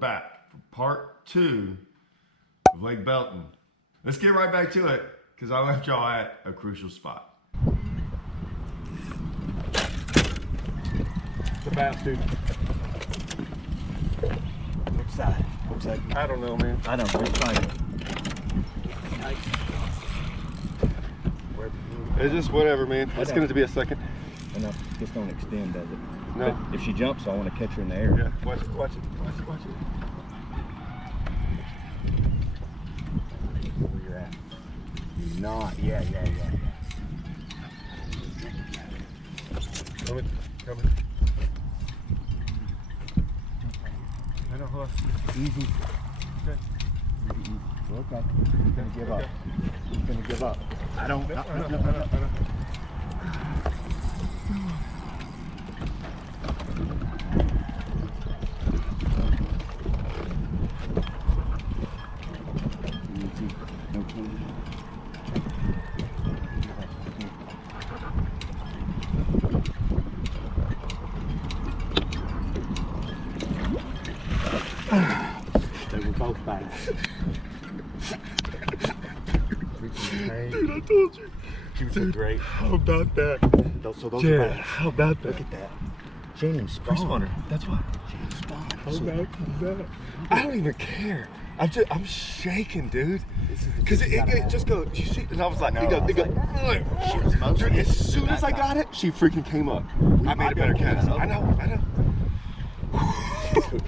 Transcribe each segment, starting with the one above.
back for part 2 of Lake Belton. Let's get right back to it, because I left y'all at a crucial spot. The bass, dude. Which side? Which side? I don't know, man. I don't know. Which side? It's just whatever, man. It's going to be a second. I know. Just don't extend, does it? No. But if she jumps, I want to catch her in the air. Yeah. Watch it. Watch it. Watch it. Watch it. Where you're at? Not. Yeah. Coming. Coming. I know. Hold on. Easy. Okay. Easy. Okay. He's gonna give up. He's gonna give up. I don't. No. Easy. No change. They were both bad. Dude, I told you. She was so great. How about that? So those Yeah, are bad. how about that? Look at that. She ain't even spawned. That's why. She ain't spawned. How about that? I don't even care. I'm shaking, dude. Because it just goes, you see, and I was like, it goes, She was motioning. dude, as soon as I got it, she freaking came up. I made a better cast. I know.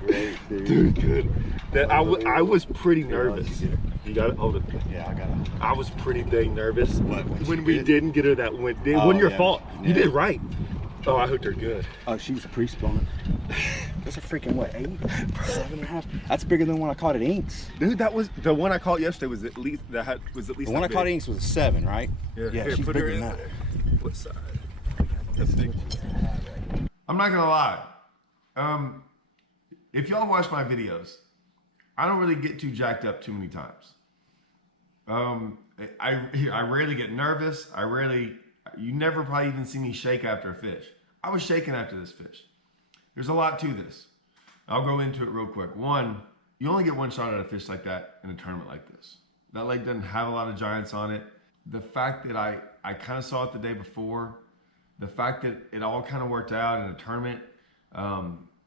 Great, dude. Dude, good. That I was pretty nervous. You got it? Hold it. Yeah, I got it. I was pretty dang nervous when we did? didn't get her that win. It wasn't your fault. Yeah. You did right. Oh, I hooked her good. Oh, she was pre-spawned. That's a freaking what, 8? 7.5? That's bigger than the one I caught at Inks. Dude, that was the one I caught yesterday. Was at least The one I caught at Inks was a 7, right? Yeah, She's put her bigger in than that. there. What side? That's big. I'm not gonna lie. If y'all watch my videos, I don't really get too jacked up too many times. I rarely get nervous. You never probably even see me shake after a fish. I was shaking after this fish. There's a lot to this. I'll go into it real quick. One, you only get one shot at a fish like that in a tournament like this. That lake doesn't have a lot of giants on it. The fact that I kind of saw it the day before, the fact that it all kind of worked out in a tournament.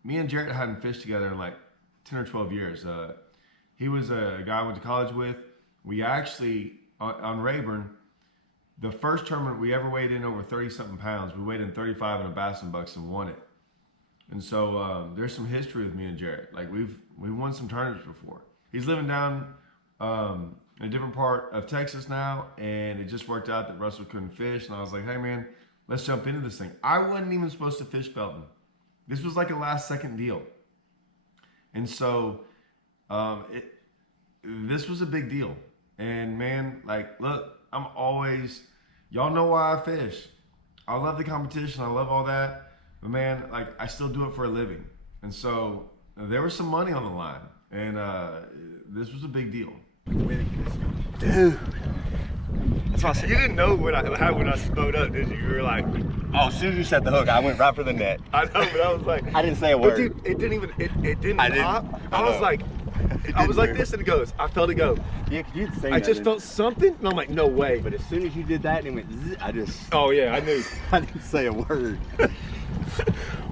Me and Jarrett hadn't fished together in like 10 or 12 years. He was a guy I went to college with. We actually, on Rayburn, the first tournament we ever weighed in over 30-something pounds, we weighed in 35 in a bass and bucks and won it. And so there's some history with me and Jarrett. Like we've won some tournaments before. He's living down in a different part of Texas now, and it just worked out that Russell couldn't fish. And I was like, hey man, let's jump into this thing. I wasn't even supposed to fish Belton. This was like a last second deal. And so this was a big deal. And man, like, look, y'all know why I fish. I love the competition. I love all that. But man, like, I still do it for a living. And so there was some money on the line. And this was a big deal. Dude. You didn't know when I spoke up, did you? You were like, Oh, as soon as you set the hook, I went right for the net. I know, but I was like, I didn't say a word. But dude, it didn't pop. I was like this, and it goes. I felt it go. Yeah, you didn't say I just felt something, and I'm like, no way. But as soon as you did that and it went zzz, I just... Oh yeah, I knew. I didn't say a word.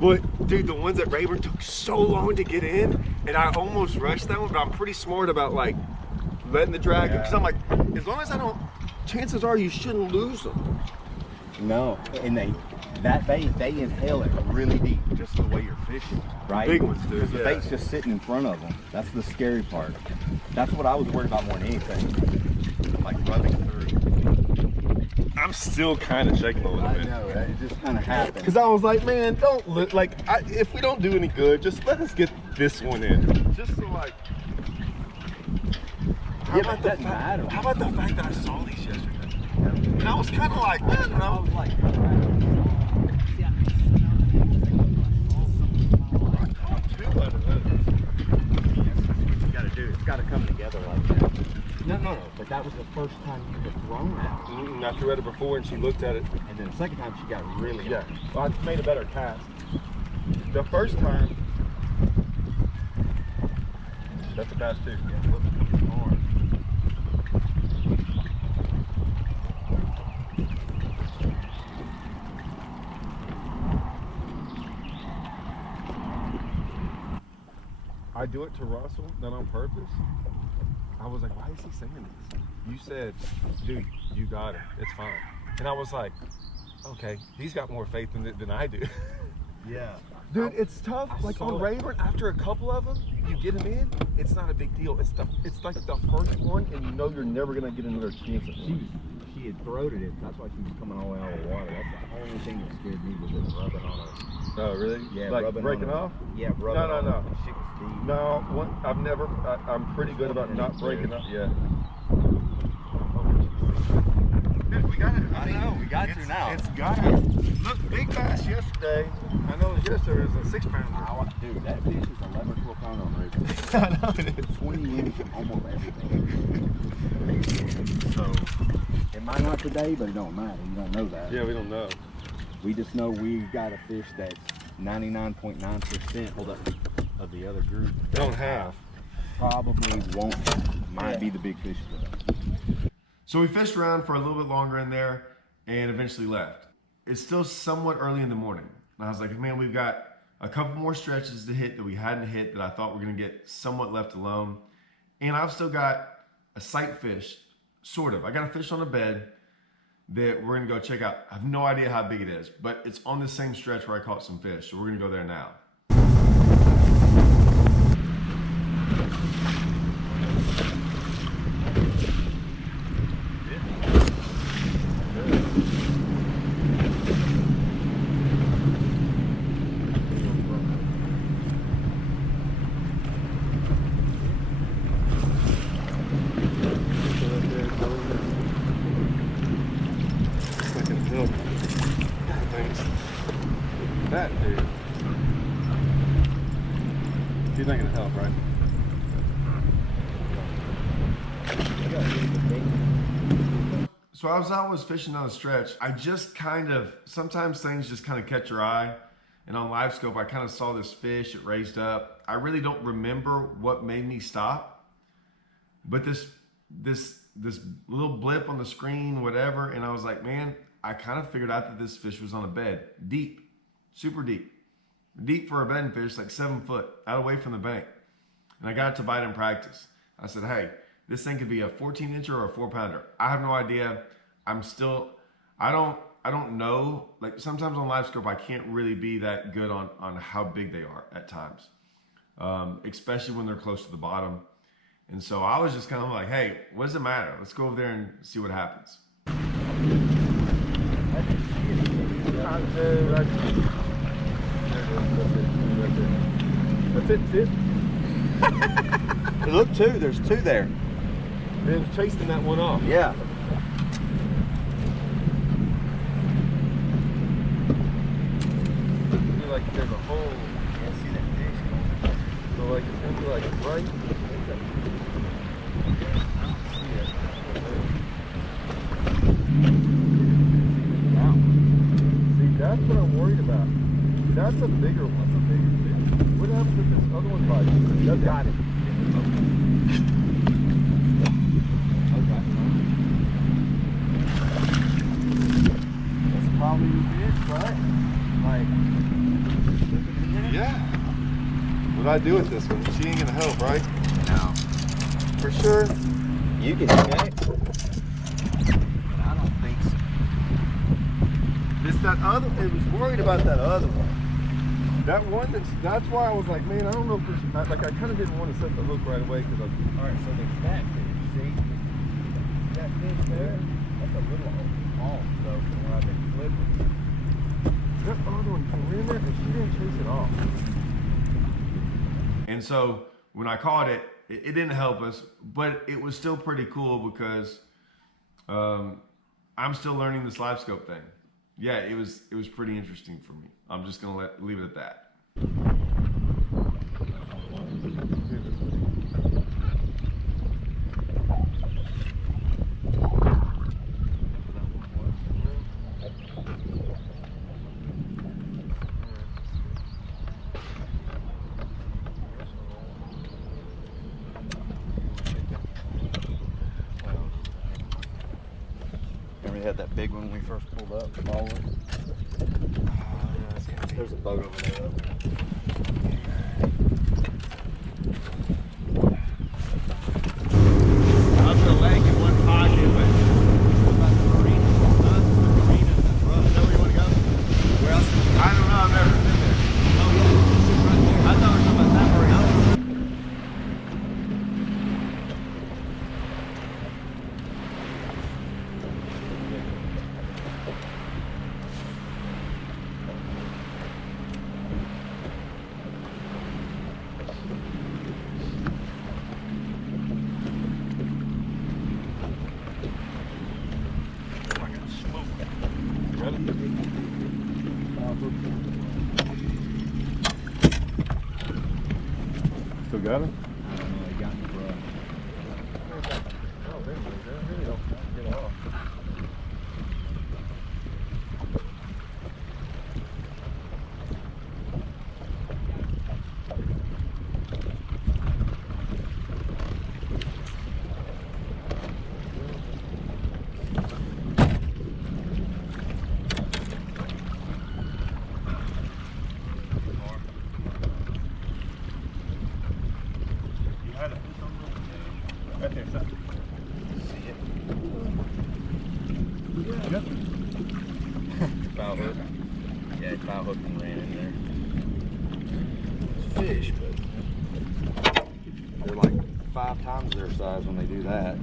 Well, dude, the ones at Rayburn took so long to get in, and I almost rushed that one, but I'm pretty smart about like letting the drag, because I'm like, as long as I don't, chances are you shouldn't lose them. No, and they inhale it really deep, just the way you're fishing, right? Big ones, dude. Because the bait's just sitting in front of them. That's the scary part. That's what I was worried about more than anything. Like rubbing through. I'm still kind of shaking a little bit. I know, right? It just kind of happened. Because I was like, man, don't look like, if we don't do any good, just let us get this one in. Just so like, how about the fact that I saw these yesterday? And I was kind of like, I don't know. I was like, it's got to come together like that. No, but that was the first time you had thrown that. After read it before and she looked at it. And then the second time she got really... Yeah, well, I made a better cast. The first time, That's a bass too. Yeah, look, it's hard. I do it to Russell, not on purpose. I was like, why is he saying this? You said, dude, you got it. It's fine. And I was like, okay, he's got more faith than I do. Yeah. Dude, it's tough. Like on Rayburn, after a couple of them, you get them in, it's not a big deal. It's like the first one, and you know you're never gonna get another chance at one. She had throated it. That's why she was coming all the way out of the water. That's the only thing that scared me was it rubbing on her. Oh, really? Yeah, like rubbing breaking on her. off? Yeah, rubbing on No. her. She was deep. No, I've never. I'm pretty good about not breaking up. Yeah. Dude, we got it. I know, we got to now. It's got it. Look, big bass yesterday. I know yesterday was a 6-pounder. Dude, that fish is 11 or 12 pounds on Rayburn. I know it is. 20 inch and almost everything. So, It might not today, but it don't matter. You don't know that. yeah, we don't know. We just know we've got a fish that's 99.9% of the other group. Don't have. Probably won't. Might be the big fish today. So we fished around for a little bit longer in there and eventually left. It's still somewhat early in the morning. And I was like, man, we've got a couple more stretches to hit that we hadn't hit that I thought were gonna get somewhat left alone. And I've still got a sight fish, sort of. I got a fish on a bed that we're gonna go check out. I have no idea how big it is, but it's on the same stretch where I caught some fish. So we're gonna go there now. That dude. He's not gonna help, right? So as I was fishing on the stretch, I just sometimes things just kind of catch your eye. And on live scope, I kind of saw this fish, it raised up. I really don't remember what made me stop, but this little blip on the screen, whatever. And I was like, man, I kind of figured out that this fish was on a bed, deep, super deep. Deep for a bedding fish, like 7 foot, out away from the bank. And I got it to bite in practice. I said, hey, this thing could be a 14-incher or a 4-pounder. I have no idea. I don't know. Like sometimes on live scope, I can't really be that good on how big they are at times, especially when they're close to the bottom. And so I was just kind of like, hey, what does it matter? Let's go over there and see what happens. That's it. Look, two. There's two there. It was chasing that one off. Yeah. Like there's a hole. Can't see that fish. So like it's gonna be like right. See, that's what I'm worried about. That's a bigger one. That's a bigger fish. What happens if this other one bites? You got it. That's probably it, right? Like, Yeah. What do I do with this one? She ain't gonna help, right? no. For sure. You can check. But I don't think so. It's that other. It was worried about that other one. That one. That's why I was like, man, I don't know if we should. Like, I kind of didn't want to set the hook right away because I was. All right, so there's that fish. See? That fish there, that's a little off, though, from where I've been flipping. That other one came in there and she didn't chase it off. And so when I caught it, it didn't help us, but it was still pretty cool because I'm still learning this live scope thing. Yeah, it was pretty interesting for me. I'm just gonna leave it at that. had that big one when we first pulled up. The ball one. There's a boat over there. Up the lake in one pocket, but about the marina. The marina is rough. Is that where you want to go? Where else? I don't know. I've never been there. Oh, yeah. Right there. I thought we were talking about that marina. Still got it? I don't know, he got in the brush. Oh, there he is. There don't get off. Right there, son. See it? Yeah. Foul hook. Yeah, he foul hooked and ran in there. Fish, but they're like 5 times their size when they do that.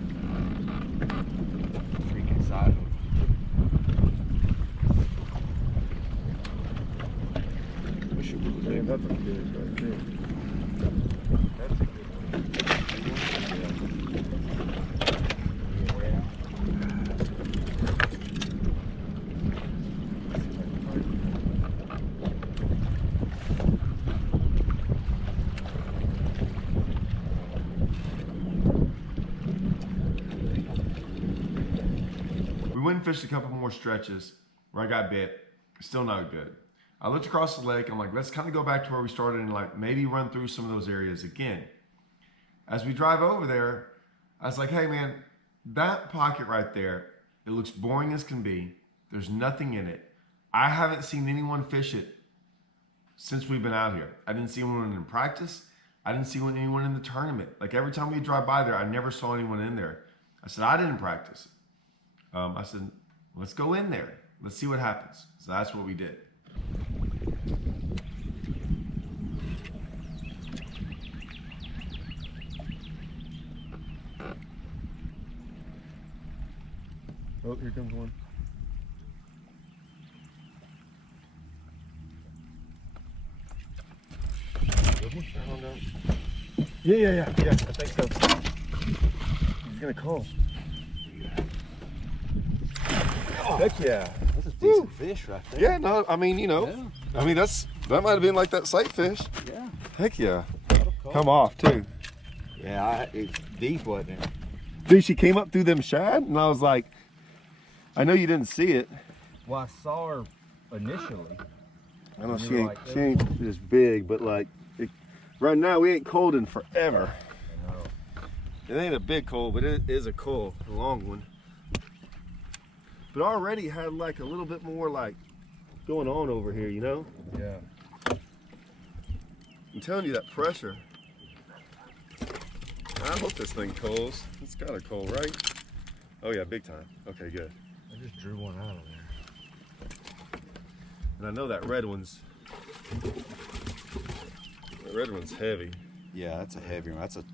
Freaking size. Wish it was Man, that's a fish right there. That's a good one. We went and fished a couple more stretches where I got bit. Still not good. I looked across the lake. I'm like, let's kind of go back to where we started and like maybe run through some of those areas again. As we drive over there, I was like, hey man, that pocket right there, it looks boring as can be. There's nothing in it. I haven't seen anyone fish it since we've been out here. I didn't see anyone in practice. I didn't see anyone in the tournament. Like every time we drive by there, I never saw anyone in there. I said, I didn't practice. I said, let's go in there. Let's see what happens. So that's what we did. Oh, here comes one. Yeah. I think so. He's gonna call. Oh, heck yeah. That's a decent fish right there. Yeah, no, I mean, you know, Yeah. I mean, that might have been like that sight fish. Yeah. Heck yeah. Cool. Come off, too. Yeah, it's deep, wasn't it? Dude, she came up through them shad, and I was like, I know you didn't see it. Well, I saw her initially. I know You she were ain't, like, she ain't as big, but like, right now we ain't cold in forever. I know. It ain't a big cold, but it is a cold, a long one. But already had like a little bit more like going on over here, you know? Yeah. I'm telling you, that pressure. I hope this thing colds. It's got to cold, right? Oh yeah, big time. Okay, good. I just drew one out of there. And I know that red one's heavy. Yeah, that's a heavy one. That's a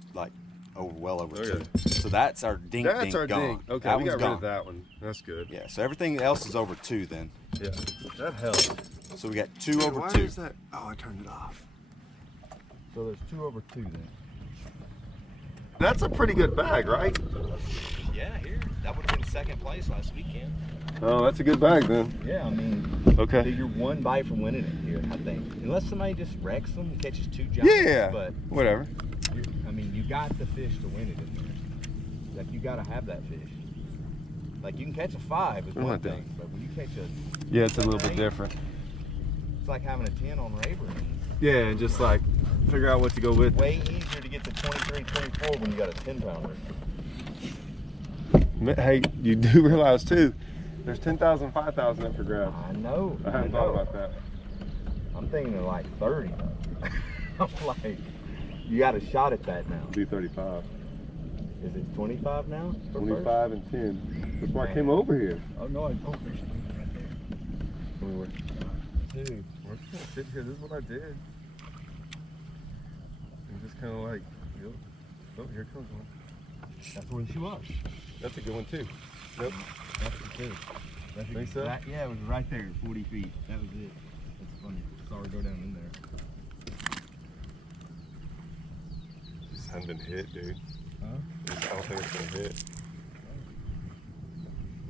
well over Okay. 2. So that's our dink That's dink our gone. dink. Okay, that we one's got rid gone. of that one. That's good. Yeah, so everything else is over 2 then. Yeah, that helps. So we got 2 over Why 2. is that? Oh, I turned it off. So there's 2 over 2 then. That's a pretty good bag, right? Yeah, here. That would have been 2nd place last weekend. Oh, that's a good bag then. Yeah, I mean, Okay. you're 1 bite from winning it here, I think. Unless somebody just wrecks them and catches 2 giants. Yeah. But Whatever. I mean, you got the fish to win it in there. Like, you got to have that fish. Like, you can catch a 5 is We're one not done. thing, but when you catch a, Yeah, it's a little bit different. it's like having a 10 on Rayburn. Yeah, and just like figure out what to go with. Way easier to get to 23, 24 when you got a 10 pounder. Hey, you do realize too, There's 10,000, 5,000 up for grabs. I know. I hadn't thought about that. I'm thinking of like 30. I'm like, you got a shot at that now. It'll be 35. Is it 25 now? 25 and 10. That's why I came over here. Oh no, I don't. There's something right there. Dude, we're just gonna sit here. This is what I did. And just kind of like, yep. Oh, here comes one. That's where she was. That's a good one too. Nope. That's the two. That's Think so? Yeah, it was right there, 40 feet. That was it. That's funny. Saw her go down in there. Just hadn't been hit, dude. Huh? I don't think it's gonna hit.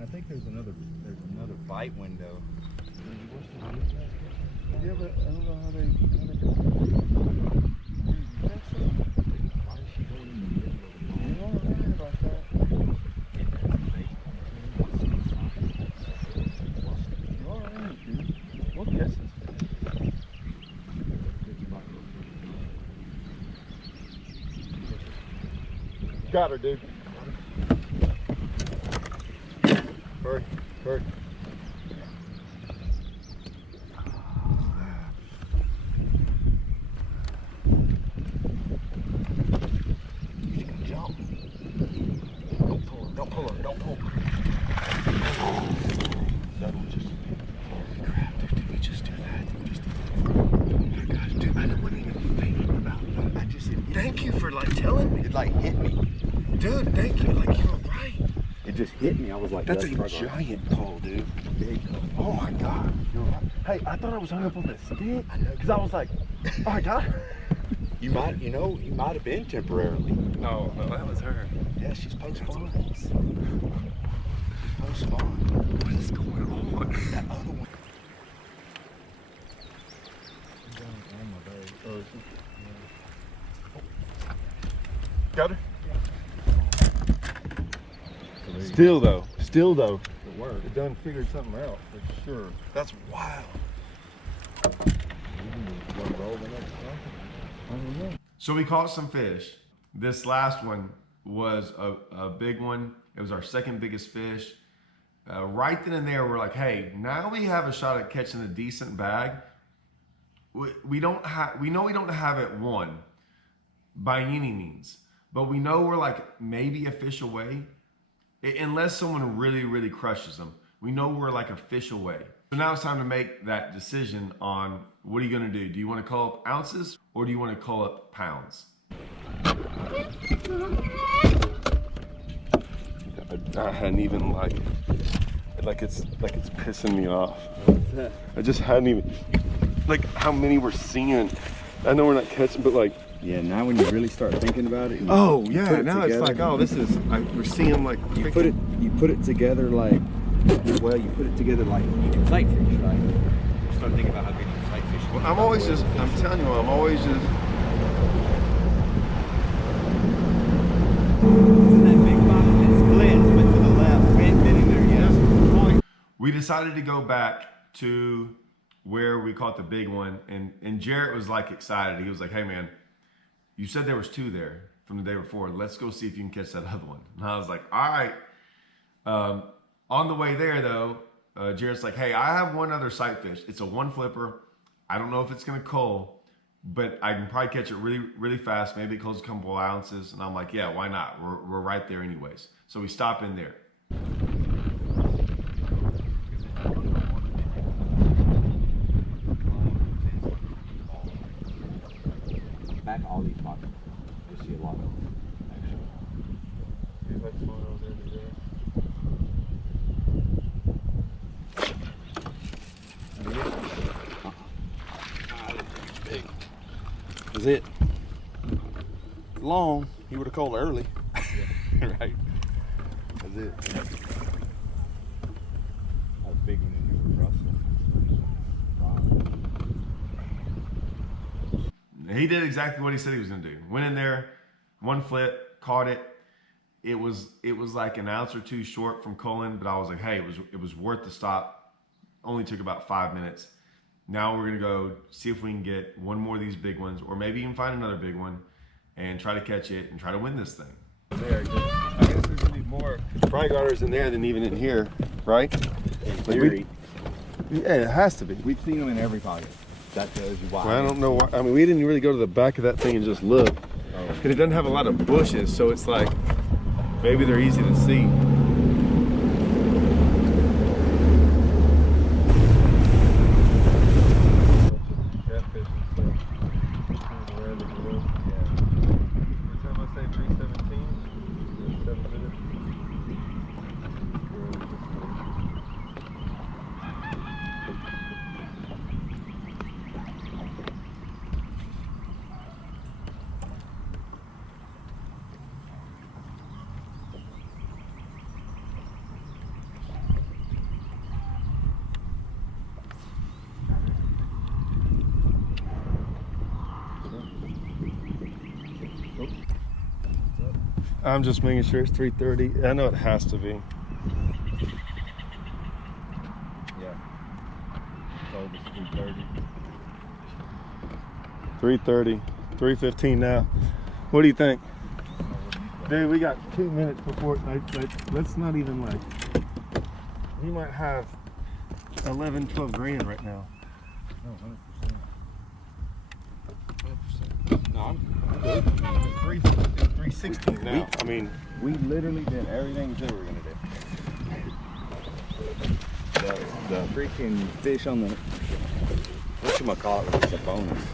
I think there's another bite window. Yeah, but I don't know how they. Why is she going in the middle of the I'm not worried about that. You're all right, dude. We'll guess this. Got her, dude. Hurry, hurry. She's gonna jump. Don't pull her, don't pull her, don't pull her. That one just. Holy crap, dude, did we just do that? Did we just do that? Oh my gosh, dude, I wasn't even thinking about that. I just said, thank you for like telling me. It like hit me. Dude, thank you. Like, you're right. It just hit me. I was like, That's a giant pole, dude. big. Oh my God. You're right. Hey, I thought I was hung up on a stick. Because I was like, oh my God. You might have been temporarily. No, that was her. Yeah, she's post-spawn. She's What is going on? That other one. Got her? Still though. It worked. It done figured something out for sure. That's wild. So we caught some fish. This last one was a big one. It was our second biggest fish. Right then and there, we're like, hey, now we have a shot at catching a decent bag. We know we don't have it won by any means, but we know we're like maybe a fish away. Unless someone really, really crushes them, we know we're like a fish away. So now it's time to make that decision on what are you gonna do? Do you wanna call up ounces or do you wanna call up pounds? I hadn't even like it's pissing me off. I just hadn't even like how many we're seeing. I know we're not catching, but like. Yeah, now when you really start thinking about it. Oh yeah, now it's like, oh, this is. We're seeing like. You put it together like. Well, you put it together like you can sight fish, right? You start thinking about how good you can sight fish. Well, I'm always just. I'm telling you, I'm always just. Isn't that big bottom? It splits, but to the left. We ain't been in there yet. We decided to go back to where we caught the big one, and Jarrett was like excited. He was like, hey man, you said there was two there from the day before. Let's go see if you can catch that other one. And I was like, all right. On the way there though, Jarrett's like, hey, I have one other sight fish. It's a one flipper. I don't know if it's gonna cull, but I can probably catch it really, really fast. Maybe it culls a couple ounces. And I'm like, yeah, why not? We're right there anyways. So we stop in there. Back all these pockets. You see a lot of them, actually. He's like flying over there today. Big. That's it. Long. He would have called early. Right. That's it. That was big one in there with Russell. He did exactly what he said he was gonna do. Went in there, one flip, caught it. It was like an ounce or two short from culling, but I was like, hey, it was worth the stop. Only took about 5 minutes. Now we're gonna go see if we can get one more of these big ones, or maybe even find another big one, and try to catch it and try to win this thing. There, I guess there's gonna be more fry garters in there than even in here, right? In Like theory, yeah, it has to be. we've seen them in every pocket. That tells you why. Well, I don't know why. I mean, we didn't really go to the back of that thing and just look. And it doesn't have a lot of bushes, so it's like maybe they're easy to see. I'm just making sure it's 3:30. I know it has to be. Yeah. Told us 3:30. 3:30, 3:15 now. What do you think? Dude, we got 2 minutes before, let's not even like, we might have 11, 12 grand right now. No, 100%. 100%. No, I'm good. It's 3:16 now. I mean, We literally did everything we said we were gonna do. The freaking fish on the whatchamacallit was a bonus.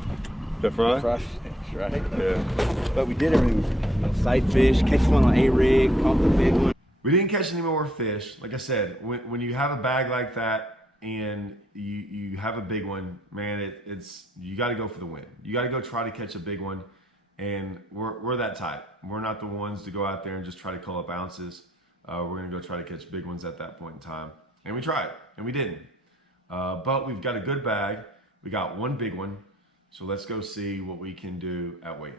the fry? Fresh fish, right? Yeah. But we did everything. You know, side fish, catch one on a rig, caught the big one. We didn't catch any more fish. Like I said, when you have a bag like that and you have a big one, man, it's you got to go for the win. You got to go try to catch a big one, and we're that type. We're not the ones to go out there and just try to call up ounces. We're gonna go try to catch big ones at that point in time, and we tried, and we didn't. But we've got a good bag. We got one big one, so let's go see what we can do at weigh-in.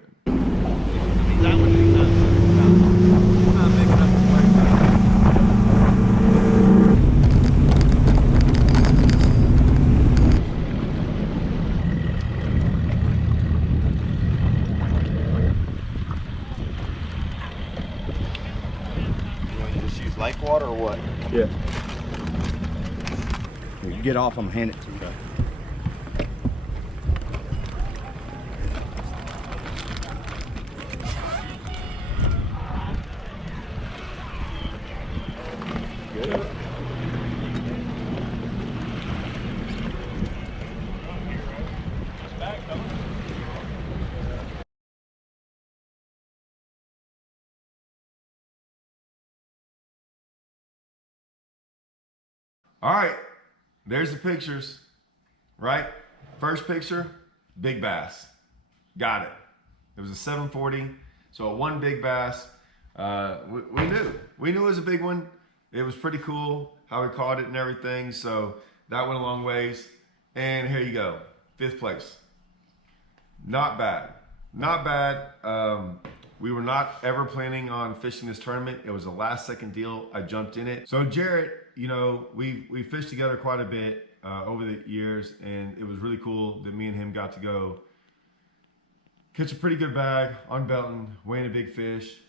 Lake water or what? Yeah. You get off, I'm hand it to you. Good. All right, there's the pictures, right? First picture, big bass. Got it. It was a 740, so a one big bass. We knew it was a big one. It was pretty cool how we caught it and everything, so that went a long ways. And here you go, 5th place. Not bad, not bad. We were not ever planning on fishing this tournament. It was a last second deal. I jumped in it. So Jarrett, you know, we fished together quite a bit over the years, and it was really cool that me and him got to go catch a pretty good bag on Belton, weighing a big fish.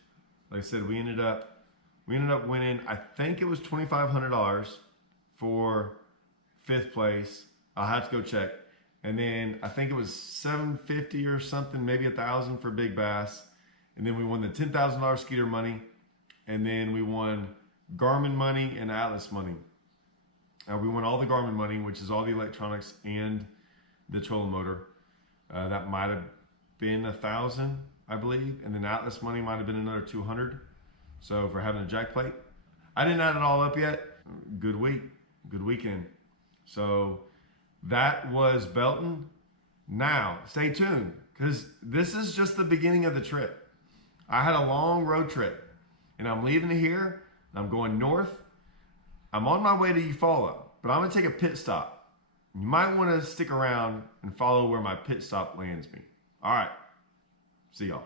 Like I said, we ended up winning, I think it was $2,500 for 5th place. I'll have to go check. And then I think it was $750 or something, maybe $1,000 for big bass. And then we won the $10,000 Skeeter money. And then we won Garmin money and Atlas money. We won all the Garmin money, which is all the electronics and the trolling motor. That might have been $1,000, I believe. And then Atlas money might have been another $200. So for having a jack plate, I didn't add it all up yet. Good week, good weekend. So that was Belton. Now, stay tuned, because this is just the beginning of the trip. I had a long road trip, and I'm leaving here, and I'm going north. I'm on my way to Eufaula, but I'm gonna take a pit stop. You might wanna stick around and follow where my pit stop lands me. All right, see y'all.